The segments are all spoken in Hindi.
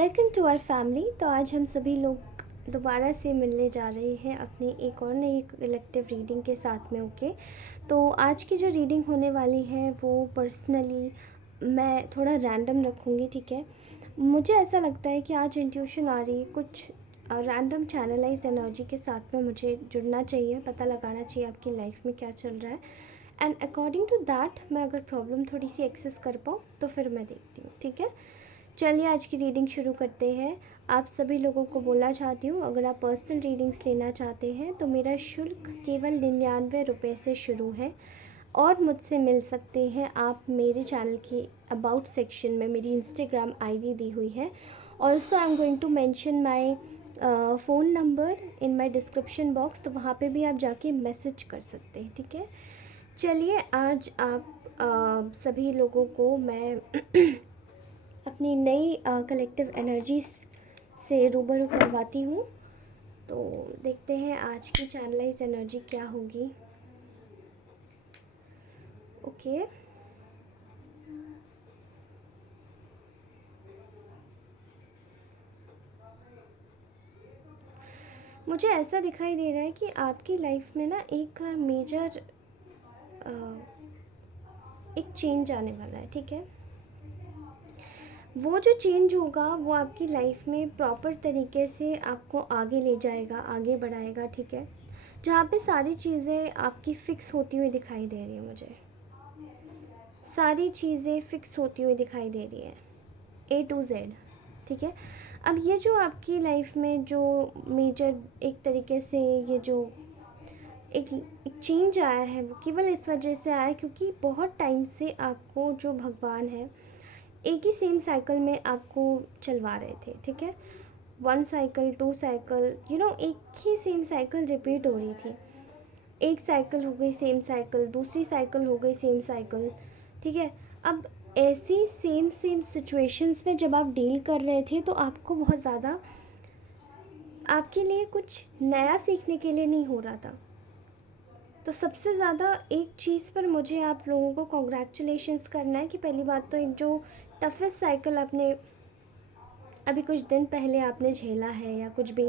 Welcome to our family. तो आज हम सभी लोग दोबारा से मिलने जा रहे हैं अपनी एक और नई कलेक्टिव रीडिंग के साथ में। ओके, तो आज की जो रीडिंग होने वाली है वो पर्सनली मैं थोड़ा रैंडम रखूँगी। ठीक है, मुझे ऐसा लगता है कि आज इंट्यूशन आ रही है, कुछ रैंडम चैनलाइज एनर्जी के साथ में मुझे जुड़ना चाहिए, पता लगाना चाहिए आपकी लाइफ में क्या चल रहा है, एंड अकॉर्डिंग टू दैट मैं अगर प्रॉब्लम थोड़ी सी एक्सेस कर पाऊँ तो फिर मैं देखती हूँ। ठीक है, चलिए आज की रीडिंग शुरू करते हैं। आप सभी लोगों को बोलना चाहती हूँ, अगर आप पर्सनल रीडिंग्स लेना चाहते हैं तो मेरा शुल्क केवल 99 रुपये से शुरू है और मुझसे मिल सकते हैं आप मेरे चैनल के अबाउट सेक्शन में। मेरी इंस्टाग्राम आईडी दी हुई है। Also I am going to mention my phone number in my description box, तो वहाँ पे भी आप जाके मैसेज कर सकते हैं। ठीक है, चलिए आज आप सभी लोगों को मैं अपनी नई कलेक्टिव एनर्जी से रूबरू करवाती हूँ। तो देखते हैं आज की चैनलाइज एनर्जी क्या होगी। ओके, मुझे ऐसा दिखाई दे रहा है कि आपकी लाइफ में ना एक मेजर एक चेंज आने वाला है। ठीक है, वो जो चेंज होगा वो आपकी लाइफ में प्रॉपर तरीके से आपको आगे ले जाएगा, आगे बढ़ाएगा। ठीक है, जहाँ पे सारी चीज़ें आपकी फ़िक्स होती हुई दिखाई दे रही है, मुझे सारी चीज़ें फ़िक्स होती हुई दिखाई दे रही है, A to Z। ठीक है, अब ये जो आपकी लाइफ में जो मेजर एक तरीके से ये जो एक चेंज आया है वो केवल इस वजह से आया है क्योंकि बहुत टाइम से आपको जो भगवान है एक ही सेम साइकिल में आपको चलवा रहे थे। ठीक है, 1 साइकिल 2 साइकिल एक ही सेम साइकिल रिपीट हो रही थी। एक साइकिल हो गई सेम साइकिल, दूसरी साइकिल हो गई सेम साइकिल। ठीक है, अब ऐसी सेम सेम सिचुएशंस में जब आप डील कर रहे थे तो आपको बहुत ज़्यादा आपके लिए कुछ नया सीखने के लिए नहीं हो रहा था। तो सबसे ज़्यादा एक चीज़ पर मुझे आप लोगों को कॉन्ग्रेचुलेशंस करना है कि पहली बात तो एक जो टफेस्ट साइकिल आपने अभी कुछ दिन पहले आपने झेला है, या कुछ भी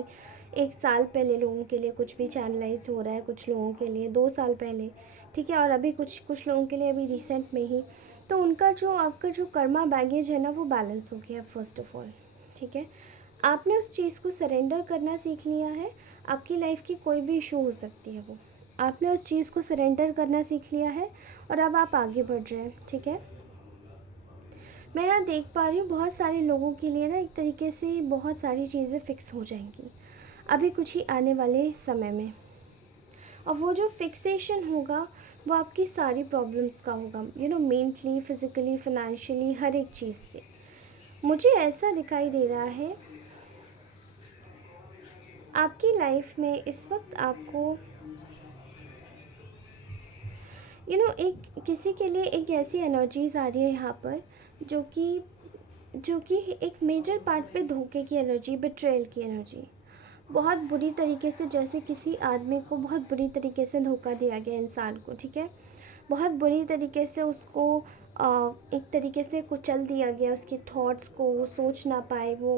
1 साल पहले लोगों के लिए कुछ भी चैनलाइज हो रहा है, कुछ लोगों के लिए 2 साल पहले। ठीक है, और अभी कुछ कुछ लोगों के लिए अभी रिसेंट में ही, तो उनका जो आपका जो कर्मा बैगेज है ना वो बैलेंस हो गया फर्स्ट ऑफ ऑल। ठीक है, आपने उस चीज़ को सरेंडर करना सीख लिया है। आपकी लाइफ की कोई भी इशू हो सकती है, वो आपने उस चीज़ को सरेंडर करना सीख लिया है और अब आप आगे बढ़ रहे हैं। ठीक है, मैं यहाँ देख पा रही हूँ बहुत सारे लोगों के लिए ना एक तरीके से बहुत सारी चीज़ें फ़िक्स हो जाएंगी अभी कुछ ही आने वाले समय में, और वो जो फिक्सेशन होगा वो आपकी सारी प्रॉब्लम्स का होगा, मेंटली, फिज़िकली, फिनेंशियली, हर एक चीज़ से। मुझे ऐसा दिखाई दे रहा है आपकी लाइफ में इस वक्त आपको एक किसी के लिए एक ऐसी एनर्जीज आ रही है यहाँ पर जो कि एक मेजर पार्ट पे धोखे की एनर्जी, बिट्रेयल की एनर्जी, बहुत बुरी तरीके से, जैसे किसी आदमी को बहुत बुरी तरीके से धोखा दिया गया इंसान को। ठीक है, बहुत बुरी तरीके से उसको एक तरीके से कुचल दिया गया, उसके थॉट्स को वो सोच ना पाए, वो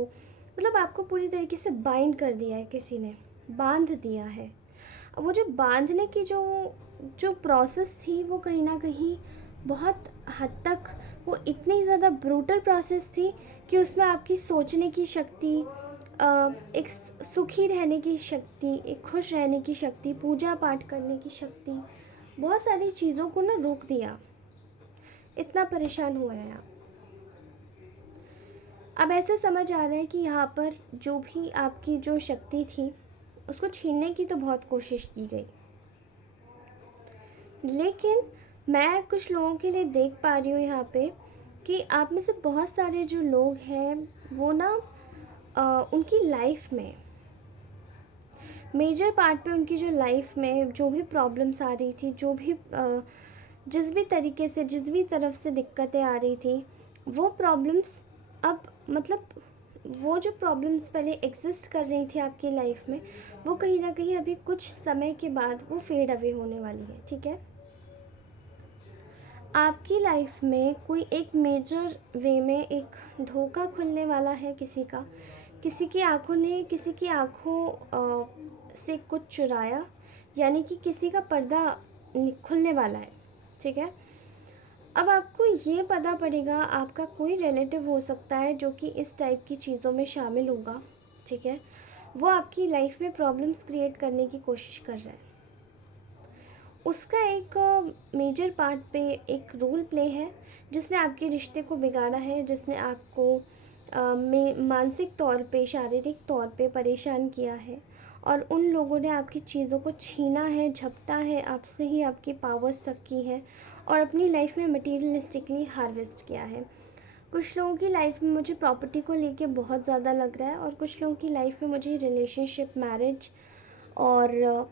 मतलब आपको पूरी तरीके से बाइंड कर दिया है, किसी ने बांध दिया है। अब वो जो बांधने की जो जो प्रोसेस थी वो कहीं ना कहीं बहुत हद तक वो इतनी ज़्यादा ब्रूटल प्रोसेस थी कि उसमें आपकी सोचने की शक्ति, एक सुखी रहने की शक्ति, एक खुश रहने की शक्ति, पूजा पाठ करने की शक्ति, बहुत सारी चीज़ों को ना रोक दिया। इतना परेशान हुए हैं आप। अब ऐसा समझ आ रहा है कि यहाँ पर जो भी आपकी जो शक्ति थी उसको छीनने की तो बहुत कोशिश की गई, लेकिन मैं कुछ लोगों के लिए देख पा रही हूँ यहाँ पे कि आप में से बहुत सारे जो लोग हैं वो ना उनकी लाइफ में मेजर पार्ट पे, उनकी जो लाइफ में जो भी प्रॉब्लम्स आ रही थी, जो भी जिस भी तरीके से, जिस भी तरफ से दिक्कतें आ रही थी, वो प्रॉब्लम्स अब मतलब वो जो प्रॉब्लम्स पहले एग्जिस्ट कर रही थी आपकी लाइफ में वो कहीं ना कहीं अभी कुछ समय के बाद वो फेड अवे होने वाली है। ठीक है, आपकी लाइफ में कोई एक मेजर वे में एक धोखा खुलने वाला है किसी का। किसी की आंखों ने किसी की आंखों से कुछ चुराया, यानी कि किसी का पर्दा खुलने वाला है, ठीक है। अब आपको ये पता पड़ेगा, आपका कोई रिलेटिव हो सकता है जो कि इस टाइप की चीज़ों में शामिल होगा, ठीक है। वो आपकी लाइफ में प्रॉब्लम्स क्रिएट करने की कोशिश कर रहा है। उसका एक मेजर पार्ट पे एक रोल प्ले है जिसने आपके रिश्ते को बिगाड़ा है, जिसने आपको मानसिक तौर पे, शारीरिक तौर पे परेशान किया है, और उन लोगों ने आपकी चीज़ों को छीना है, झपटा है, आपसे ही आपकी पावर्स तक की है, और अपनी लाइफ में मटीरियलिस्टिकली हार्वेस्ट किया है। कुछ लोगों की लाइफ में मुझे प्रॉपर्टी को लेके बहुत ज़्यादा लग रहा है, और कुछ लोगों की लाइफ में मुझे रिलेशनशिप, मैरिज और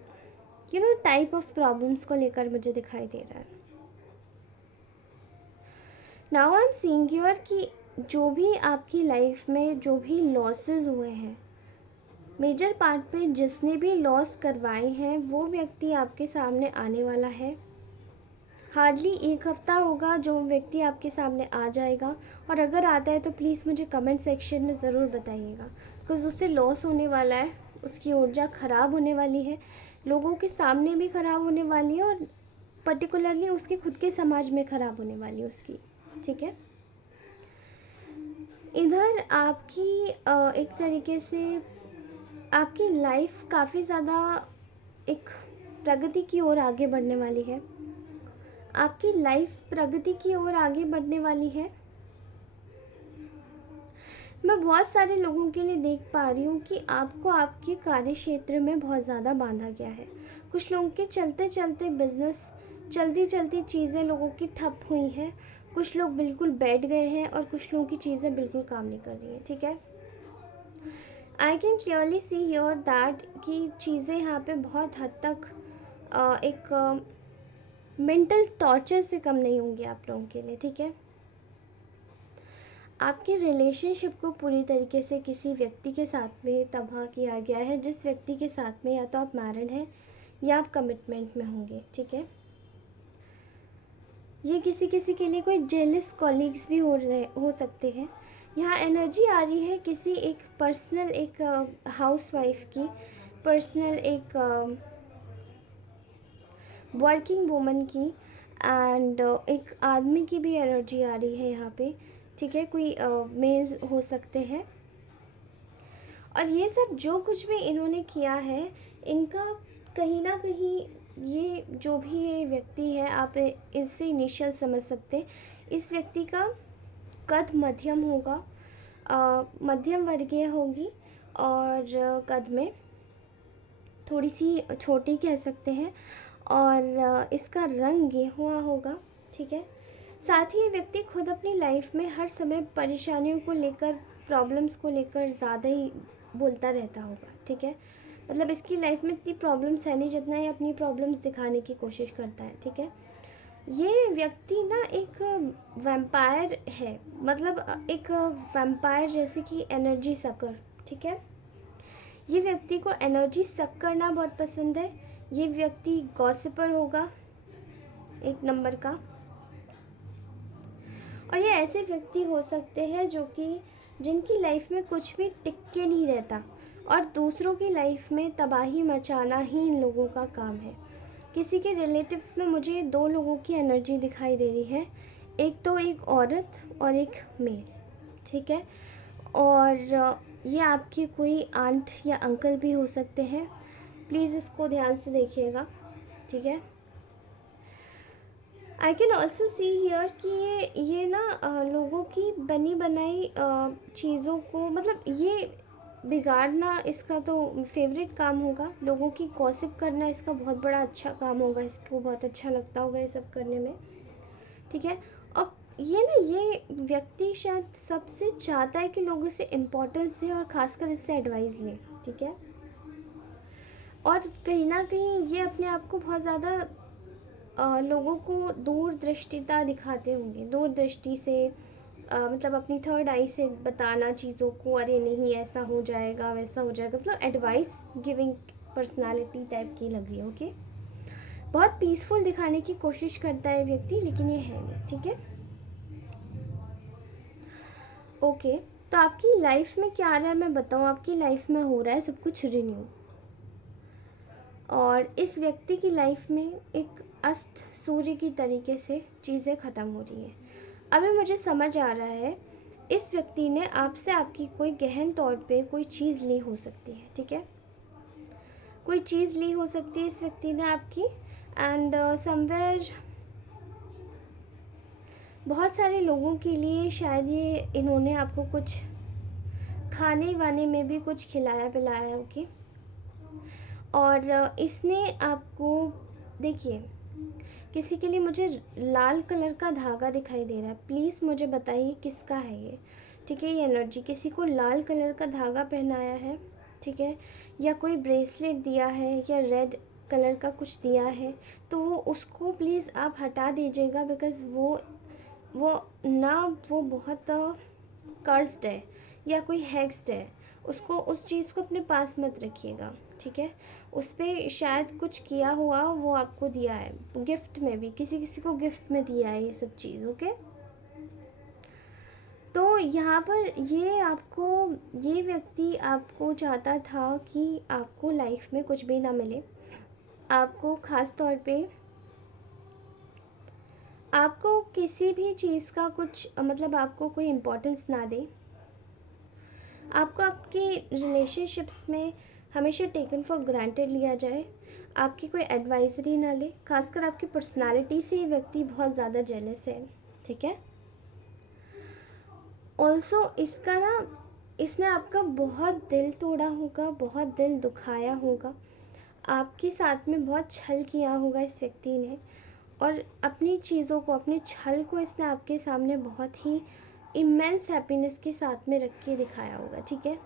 टाइप ऑफ प्रॉब्लम्स को लेकर मुझे दिखाई दे रहा है। Now I am seeing your कि जो भी आपकी लाइफ में जो भी लॉसेस हुए हैं, मेजर पार्ट पे जिसने भी लॉस करवाए हैं, वो व्यक्ति आपके सामने आने वाला है। हार्डली 1 हफ्ता होगा जो व्यक्ति आपके सामने आ जाएगा, और अगर आता है तो प्लीज़ मुझे कमेंट सेक्शन में ज़रूर बताइएगा, बिकॉज़ उससे लॉस होने वाला है, उसकी ऊर्जा ख़राब होने वाली है, लोगों के सामने भी ख़राब होने वाली है, और पर्टिकुलरली उसके खुद के समाज में ख़राब होने वाली है उसकी, ठीक है। इधर आपकी एक तरीके से आपकी लाइफ काफ़ी ज़्यादा एक प्रगति की ओर आगे बढ़ने वाली है। आपकी लाइफ प्रगति की ओर आगे बढ़ने वाली है। मैं बहुत सारे लोगों के लिए देख पा रही हूँ कि आपको आपके कार्य क्षेत्र में बहुत ज़्यादा बांधा गया है। कुछ लोगों के चलते चलते बिजनेस, चलती चलती चीज़ें लोगों की ठप हुई हैं। कुछ लोग बिल्कुल बैठ गए हैं, और कुछ लोगों की चीज़ें बिल्कुल काम नहीं कर रही हैं, ठीक है। I can clearly see here that कि चीज़ें यहाँ पे बहुत हद तक एक मेंटल टॉर्चर से कम नहीं होंगी आप लोगों के लिए, ठीक है। आपके रिलेशनशिप को पूरी तरीके से किसी व्यक्ति के साथ में तबाह किया गया है, जिस व्यक्ति के साथ में या तो आप मैरिड हैं या आप कमिटमेंट में होंगे, ठीक है। ये किसी किसी के लिए कोई जेलस कॉलीग्स भी हो सकते हैं। यहाँ एनर्जी आ रही है किसी एक पर्सनल, एक हाउसवाइफ की, पर्सनल एक वर्किंग वूमन की, एंड एक आदमी की भी एनर्जी आ रही है यहाँ पे, ठीक है। कोई मेल हो सकते हैं, और ये सब जो कुछ भी इन्होंने किया है, इनका कहीं ना कहीं, ये जो भी ये व्यक्ति है, आप इससे इनिशियल समझ सकते हैं, इस व्यक्ति का कद मध्यम होगा, मध्यम वर्गीय होगी, और कद में थोड़ी सी छोटी कह सकते हैं, और इसका रंग गेहुआ होगा, ठीक है। साथ ही ये व्यक्ति खुद अपनी लाइफ में हर समय परेशानियों को लेकर, प्रॉब्लम्स को लेकर ज़्यादा ही बोलता रहता होगा, ठीक है। मतलब इसकी लाइफ में इतनी प्रॉब्लम्स है नहीं जितना ये अपनी प्रॉब्लम्स दिखाने की कोशिश करता है, ठीक है। ये व्यक्ति ना एक वैम्पायर है, मतलब एक वैम्पायर जैसे कि एनर्जी सकर, ठीक है। ये व्यक्ति को एनर्जी सक करना बहुत पसंद है। ये व्यक्ति गॉसिपर होगा 1 नंबर का, और ये ऐसे व्यक्ति हो सकते हैं जो कि जिनकी लाइफ में कुछ भी टिक के नहीं रहता, और दूसरों की लाइफ में तबाही मचाना ही इन लोगों का काम है। किसी के रिलेटिव्स में मुझे 2 लोगों की एनर्जी दिखाई दे रही है, एक तो एक औरत और एक मेल, ठीक है। और ये आपके कोई आंट या अंकल भी हो सकते हैं। प्लीज़ इसको ध्यान से देखिएगा, ठीक है। I can also see here कि ये ना लोगों की बनी बनाई चीज़ों को, मतलब ये बिगाड़ना इसका तो फेवरेट काम होगा। लोगों की गॉसिप करना इसका बहुत बड़ा अच्छा काम होगा, इसको बहुत अच्छा लगता होगा ये सब करने में, ठीक है। और ये ना, ये व्यक्ति शायद सबसे चाहता है कि लोगों से इम्पोर्टेंस दे, और ख़ासकर इससे एडवाइस ले, ठीक है। और कहीं ना कहीं ये अपने आप को बहुत ज़्यादा लोगों को दूरदृष्टिता दिखाते होंगे, दूरदृष्टि से मतलब अपनी थर्ड आई से बताना चीज़ों को, अरे नहीं ऐसा हो जाएगा, वैसा हो जाएगा, मतलब एडवाइस गिविंग पर्सनालिटी टाइप की लग रही है, ओके। बहुत पीसफुल दिखाने की कोशिश करता है व्यक्ति, लेकिन ये है नहीं, ठीक है। ओके, तो आपकी लाइफ में क्या आ रहा है मैं बताऊँ। आपकी लाइफ में हो रहा है सब कुछ रिन्यू, और इस व्यक्ति की लाइफ में एक अस्त सूर्य की तरीके से चीज़ें ख़त्म हो रही हैं। अभी मुझे समझ आ रहा है, इस व्यक्ति ने आपसे आपकी कोई गहन तौर पे कोई चीज़ ली हो सकती है, ठीक है। कोई चीज़ ली हो सकती है इस व्यक्ति ने आपकी, एंड समवेयर बहुत सारे लोगों के लिए शायद ये इन्होंने आपको कुछ खाने वाने में भी कुछ खिलाया पिलाया, ओके। और इसने आपको, देखिए, किसी के लिए मुझे लाल कलर का धागा दिखाई दे रहा है। प्लीज़ मुझे बताइए किसका है ये, ठीक है। ये एनर्जी किसी को लाल कलर का धागा पहनाया है, ठीक है, या कोई ब्रेसलेट दिया है, या रेड कलर का कुछ दिया है, तो वो उसको प्लीज़ आप हटा दीजिएगा, बिकॉज़ वो ना वो बहुत कर्स्ड है या कोई हेक्स्ड है। उसको, उस चीज़ को अपने पास मत रखिएगा, ठीक है। उस पर शायद कुछ किया हुआ वो आपको दिया है गिफ्ट में भी, किसी किसी को गिफ्ट में दिया है ये सब चीज़, ओके। तो यहाँ पर ये व्यक्ति आपको चाहता था कि आपको लाइफ में कुछ भी ना मिले, आपको ख़ास तौर पे आपको किसी भी चीज़ का कुछ मतलब आपको कोई इम्पोर्टेंस ना दे, आपको आपके रिलेशनशिप्स में हमेशा टेकन फॉर ग्रांटेड लिया जाए, आपकी कोई एडवाइजरी ना ले। खासकर आपकी पर्सनालिटी से ये व्यक्ति बहुत ज़्यादा जेलस है, ठीक है। ऑल्सो इसने आपका बहुत दिल तोड़ा होगा, बहुत दिल दुखाया होगा, आपके साथ में बहुत छल किया होगा इस व्यक्ति ने, और अपनी चीज़ों को, अपने छल को इसने आपके सामने बहुत ही इमेंस हैप्पीनेस के साथ में रख के दिखाया होगा, ठीक है।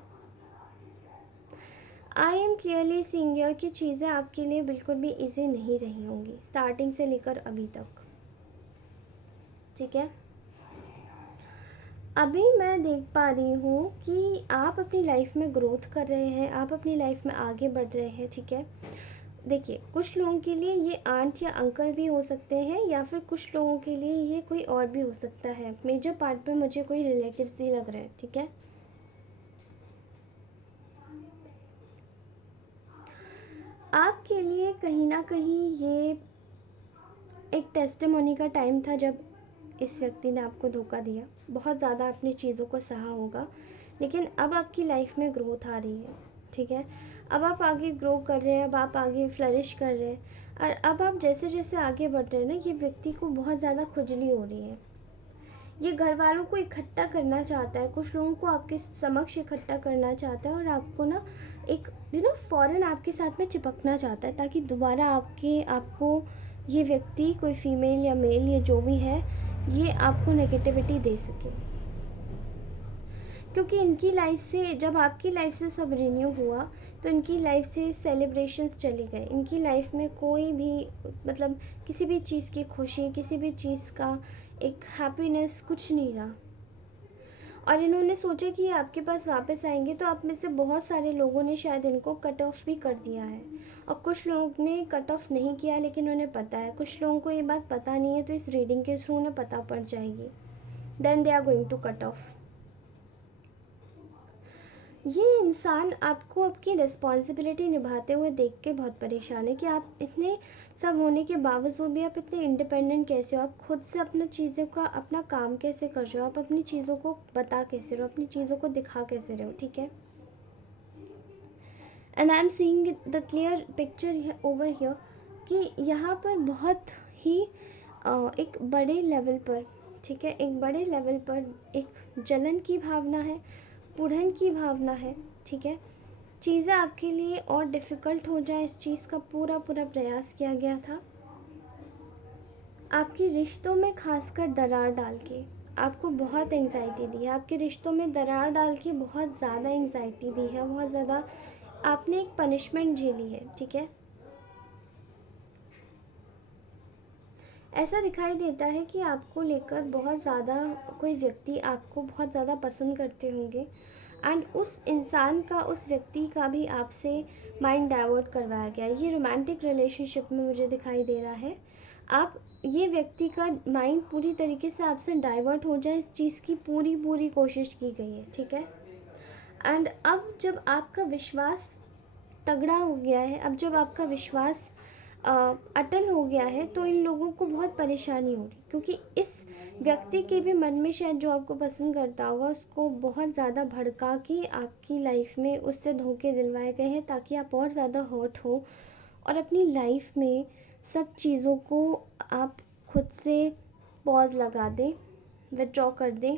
I am clearly seeing your कि चीज़ें आपके लिए बिल्कुल भी इजी नहीं रही होंगी स्टार्टिंग से लेकर अभी तक, ठीक है। अभी मैं देख पा रही हूँ कि आप अपनी लाइफ में ग्रोथ कर रहे हैं, आप अपनी लाइफ में आगे बढ़ रहे हैं, ठीक है। देखिए, कुछ लोगों के लिए ये आंट या अंकल भी हो सकते हैं, या फिर कुछ लोगों के लिए ये कोई और भी हो सकता है। मेजर पार्ट पे मुझे कोई रिलेटिव्स ही लग रहे हैं, ठीक है। आपके लिए कहीं ना कहीं ये एक टेस्टिमोनी का टाइम था जब इस व्यक्ति ने आपको धोखा दिया। बहुत ज़्यादा अपनी चीज़ों को सहा होगा, लेकिन अब आपकी लाइफ में ग्रोथ आ रही है, ठीक है। अब आप आगे ग्रो कर रहे हैं, अब आप आगे फ्लरिश कर रहे हैं, और अब आप जैसे जैसे आगे बढ़ रहे हैं ना, ये व्यक्ति को बहुत ज़्यादा खुजली हो रही है। ये घर वालों को इकट्ठा करना चाहता है, कुछ लोगों को आपके समक्ष इकट्ठा करना चाहता है, और आपको ना एक फ़ौरन आपके साथ में चिपकना चाहता है, ताकि दोबारा आपको ये व्यक्ति, कोई फीमेल या मेल या जो भी है, ये आपको नेगेटिविटी दे सके। क्योंकि इनकी लाइफ से, जब आपकी लाइफ से सब रिन्यू हुआ, तो इनकी लाइफ से सेलिब्रेशंस चले गए। इनकी लाइफ में कोई भी मतलब किसी भी चीज़ की खुशी, किसी भी चीज़ का एक हैप्पीनेस कुछ नहीं रहा। और इन्होंने सोचा कि आपके पास वापस आएंगे, तो आप में से बहुत सारे लोगों ने शायद इनको कट ऑफ भी कर दिया है, और कुछ लोगों ने कट ऑफ नहीं किया, लेकिन उन्हें पता है। कुछ लोगों को ये बात पता नहीं है, तो इस रीडिंग के थ्रू उन्हें पता पड़ जाएगी। Then they are going to cut off. ये इंसान आपको आपकी रिस्पॉन्सिबिलिटी निभाते हुए देख के बहुत परेशान है कि आप इतने सब होने के बावजूद भी आप इतने इंडिपेंडेंट कैसे हो, आप खुद से अपना चीज़ों का अपना काम कैसे कर रहे हो, आप अपनी चीज़ों को बता कैसे रहे हो, अपनी चीज़ों को दिखा कैसे रहे हो, ठीक है। And I am seeing the clear picture over here कि यहाँ पर बहुत ही एक बड़े लेवल पर, ठीक है, एक बड़े लेवल पर एक जलन की भावना है, कुढ़न की भावना है, ठीक है। चीज़ें आपके लिए और डिफ़िकल्ट हो जाए, इस चीज़ का पूरा प्रयास किया गया था। आपके रिश्तों में खासकर दरार डाल के आपको बहुत एंग्जाइटी दी है, आपके रिश्तों में दरार डाल के बहुत ज़्यादा एंग्जाइटी दी है, बहुत ज़्यादा आपने एक पनिशमेंट झेली है, ठीक है। ऐसा दिखाई देता है कि आपको लेकर बहुत ज़्यादा कोई व्यक्ति आपको बहुत ज़्यादा पसंद करते होंगे, एंड उस इंसान का, उस व्यक्ति का भी आपसे माइंड डाइवर्ट करवाया गया। ये रोमांटिक रिलेशनशिप में मुझे दिखाई दे रहा है। आप, ये व्यक्ति का माइंड पूरी तरीके से आपसे डाइवर्ट हो जाए, इस चीज़ की पूरी पूरी कोशिश की गई है, ठीक है। एंड अब जब आपका विश्वास तगड़ा हो गया है, अब जब आपका विश्वास अटल हो गया है, तो इन लोगों को बहुत परेशानी हो रही, क्योंकि इस व्यक्ति के भी मन में शायद जो आपको पसंद करता होगा उसको बहुत ज़्यादा भड़का के आपकी लाइफ में उससे धोखे दिलवाए गए हैं, ताकि आप और ज़्यादा हर्ट हो और अपनी लाइफ में सब चीज़ों को आप खुद से पॉज लगा दें, विड्रॉ कर दें,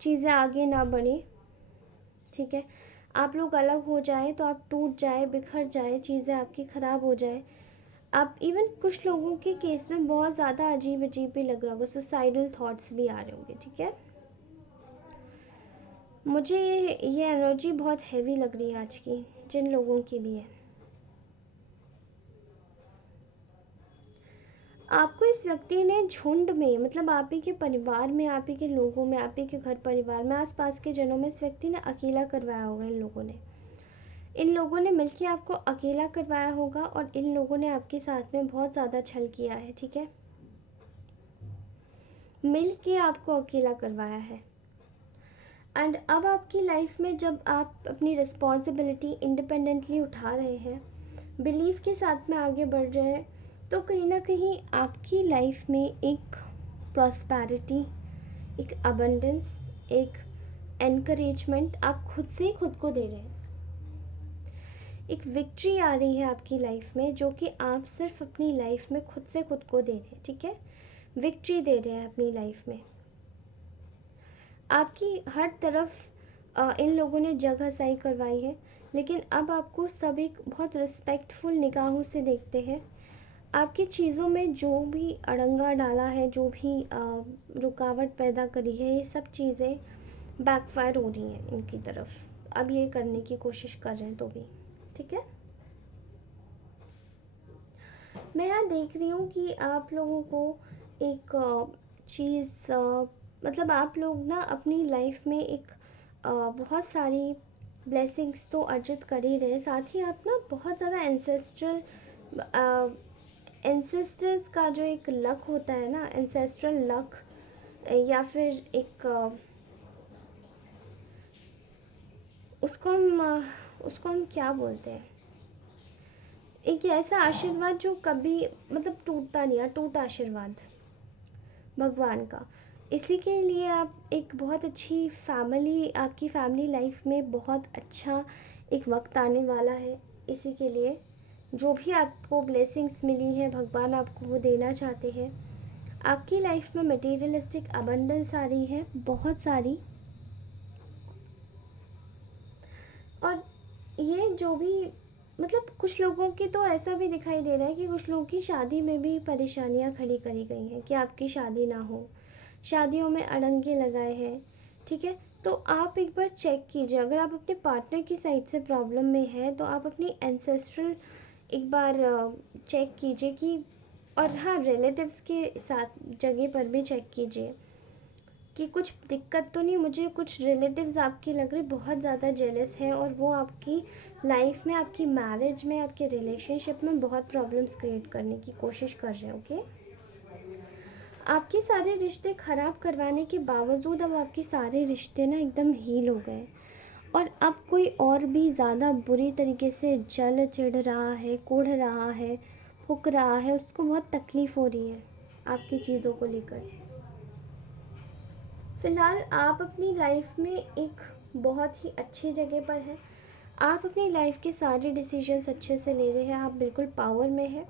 चीज़ें आगे ना बढ़ें, ठीक है। आप लोग अलग हो जाए तो आप टूट जाए, बिखर जाए, चीज़ें आपकी ख़राब हो जाए। आप इवन कुछ लोगों के केस में बहुत ज़्यादा अजीब अजीब भी लग रहा होगा, सुसाइडल थॉट्स भी आ रहे होंगे, ठीक है। मुझे ये एनर्जी बहुत हैवी लग रही है आज की, जिन लोगों की भी है। आपको इस व्यक्ति ने झुंड में, मतलब आप ही के परिवार में, आप ही के लोगों में, आप ही के घर परिवार में, आसपास के जनों में इस व्यक्ति ने अकेला करवाया होगा। इन लोगों ने मिलके आपको अकेला करवाया होगा और इन लोगों ने आपके साथ में बहुत ज़्यादा छल किया है, ठीक है। मिल के आपको अकेला करवाया है। एंड अब आपकी लाइफ में जब आप अपनी रिस्पॉन्सिबिलिटी इंडिपेंडेंटली उठा रहे हैं, बिलीव के साथ में आगे बढ़ रहे हैं, तो कहीं ना कहीं आपकी लाइफ में एक प्रॉस्पेरिटी, एक अबंडेंस, एक एनकरेजमेंट आप खुद से ही खुद को दे रहे हैं। एक विक्ट्री आ रही है आपकी लाइफ में, जो कि आप सिर्फ अपनी लाइफ में खुद से खुद को दे रहे हैं, ठीक है। विक्ट्री दे रहे हैं अपनी लाइफ में। आपकी हर तरफ इन लोगों ने जगह सही करवाई है, लेकिन अब आपको सब एक बहुत रिस्पेक्टफुल निगाहों से देखते हैं। आपकी चीज़ों में जो भी अड़ंगा डाला है, जो भी रुकावट पैदा करी है, ये सब चीज़ें बैकफायर हो रही हैं इनकी तरफ। अब ये करने की कोशिश कर रहे हैं तो भी, ठीक है। मैं यहाँ देख रही हूँ कि आप लोगों को एक चीज़, मतलब आप लोग ना अपनी लाइफ में एक बहुत सारी ब्लेसिंग्स तो अर्जित कर ही रहे, साथ ही आप ना बहुत ज़्यादा एंसेस्टर्स का जो एक लक होता है ना, एंसेस्ट्रल लक, या फिर एक उसको हम क्या बोलते हैं, एक ऐसा आशीर्वाद जो कभी मतलब टूटता नहीं, अटूट आशीर्वाद भगवान का। इसी के लिए आप एक बहुत अच्छी फैमिली, आपकी फैमिली लाइफ में बहुत अच्छा एक वक्त आने वाला है। इसी के लिए जो भी आपको ब्लेसिंग्स मिली है, भगवान आपको वो देना चाहते हैं। आपकी लाइफ में मटेरियलिस्टिक अबंडेंस आ रही है बहुत सारी, और ये जो भी, मतलब कुछ लोगों की तो ऐसा भी दिखाई दे रहा है कि कुछ लोगों की शादी में भी परेशानियां खड़ी करी गई हैं कि आपकी शादी ना हो, शादियों में अड़ंगे लगाए हैं, ठीक है। तो आप एक बार चेक कीजिए, अगर आप अपने पार्टनर की साइड से प्रॉब्लम में है तो आप अपनी एंसेस्ट्रल एक बार चेक कीजिए कि, और हाँ, रिलेटिव्स के साथ जगह पर भी चेक कीजिए कि कुछ दिक्कत तो नहीं। मुझे कुछ रिलेटिव्स आपके लग रहे बहुत ज़्यादा जेलस हैं और वो आपकी लाइफ में, आपकी मैरिज में, आपके रिलेशनशिप में बहुत प्रॉब्लम्स क्रिएट करने की कोशिश कर रहे हैं, ओके। आपके सारे रिश्ते ख़राब करवाने के बावजूद अब आपके सारे रिश्ते ना एकदम हील हो गए, और अब कोई और भी ज़्यादा बुरी तरीके से जल चिढ़ रहा है, कुढ़ रहा है, फूक रहा है, उसको बहुत तकलीफ़ हो रही है आपकी चीज़ों को लेकर। फ़िलहाल आप अपनी लाइफ में एक बहुत ही अच्छी जगह पर हैं। आप अपनी लाइफ के सारे डिसीजंस अच्छे से ले रहे हैं, आप बिल्कुल पावर में हैं,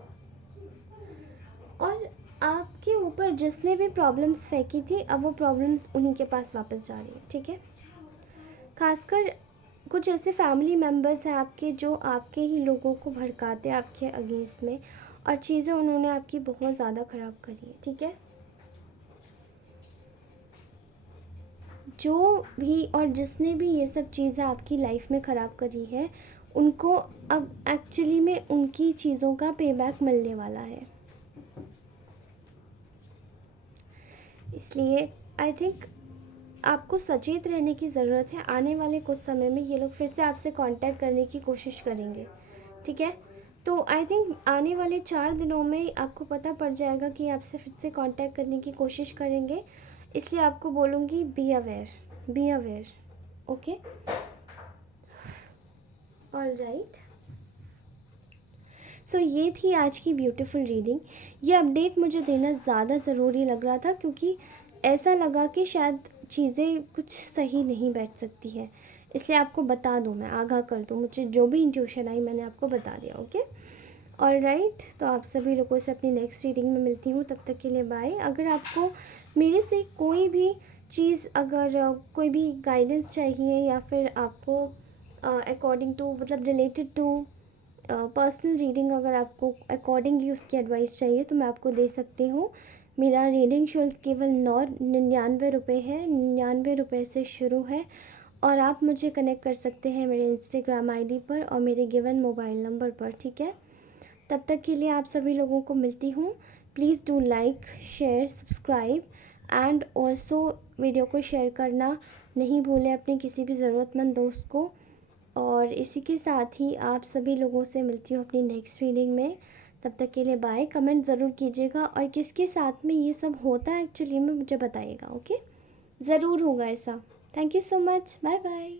और आपके ऊपर जिसने भी प्रॉब्लम्स फेंकी थी, अब वो प्रॉब्लम्स उन्हीं के पास वापस जा रही है, ठीक है। खासकर कुछ ऐसे फैमिली मेम्बर्स हैं आपके जो आपके ही लोगों को भड़काते हैं आपके अगेंस्ट में, और चीज़ें उन्होंने आपकी बहुत ज़्यादा ख़राब करी है, ठीक है। जो भी और जिसने भी ये सब चीज़ें आपकी लाइफ में ख़राब करी है, उनको अब एक्चुअली में उनकी चीज़ों का पेबैक मिलने वाला है। इसलिए आई थिंक आपको सचेत रहने की ज़रूरत है। आने वाले कुछ समय में ये लोग फिर से आपसे कांटेक्ट करने की कोशिश करेंगे, ठीक है। तो आई थिंक आने वाले 4 दिनों में आपको पता पड़ जाएगा कि आपसे फिर से कांटेक्ट करने की कोशिश करेंगे, इसलिए आपको बोलूँगी be aware, be aware, okay, all right. So ये थी आज की ब्यूटीफुल रीडिंग। ये अपडेट मुझे देना ज़्यादा ज़रूरी लग रहा था, क्योंकि ऐसा लगा कि शायद चीज़ें कुछ सही नहीं बैठ सकती है, इसलिए आपको बता दूँ, मैं आगाह कर दूँ, मुझे जो भी इंट्यूशन आई मैंने आपको बता दिया, ओके, ऑल राइट। तो आप सभी लोगों से अपनी नेक्स्ट रीडिंग में मिलती हूँ, तब तक के लिए बाय। अगर आपको मेरे से कोई भी चीज़, अगर कोई भी गाइडेंस चाहिए, या फिर आपको अकॉर्डिंग टू, मतलब रिलेटेड टू पर्सनल रीडिंग, अगर आपको अकॉर्डिंगली उसकी एडवाइस चाहिए, तो मैं आपको दे सकती हूँ। मेरा रीडिंग शुल्क केवल 99 रुपये है, 99 रुपये से शुरू है, और आप मुझे कनेक्ट कर सकते हैं मेरे इंस्टाग्राम आईडी पर और मेरे गिवन मोबाइल नंबर पर, ठीक है। तब तक के लिए आप सभी लोगों को मिलती हूँ। Please do like, share, subscribe, and also video को शेयर करना नहीं भूलें अपने किसी भी ज़रूरतमंद दोस्त को। और इसी के साथ ही आप सभी लोगों से मिलती हूँ अपनी नेक्स्ट रीडिंग में। तब तक के लिए बाय। कमेंट ज़रूर कीजिएगा, और किसके साथ में ये सब होता है एक्चुअली में मुझे बताइएगा, ओके। ज़रूर होगा ऐसा। Thank you so much, bye bye.